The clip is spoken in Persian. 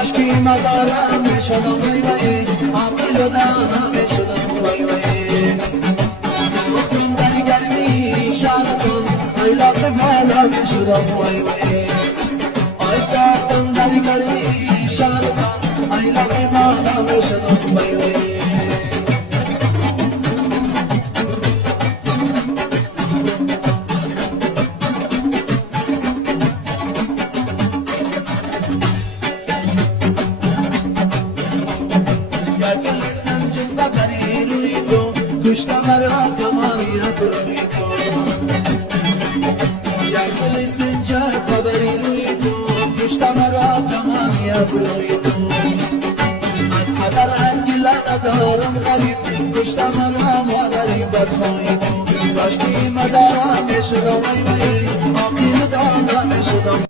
کاشکی مدارم میشدم وای وای عقل و دانم میشدم وای وای سوختم در گرمی شرطم ای لب بالا میشدم وای وای آشتاقم در گرمی شرطم ای لب بالا میشدم وای وای کشته مرا کمانی روی تو یک دل سنجر خبری روی تو کشته مرا کمانی روی تو از قدر انگله ندارم غریب کشته مرا مادری بدخواهی تو کاشکی مدارم میشدم وای وای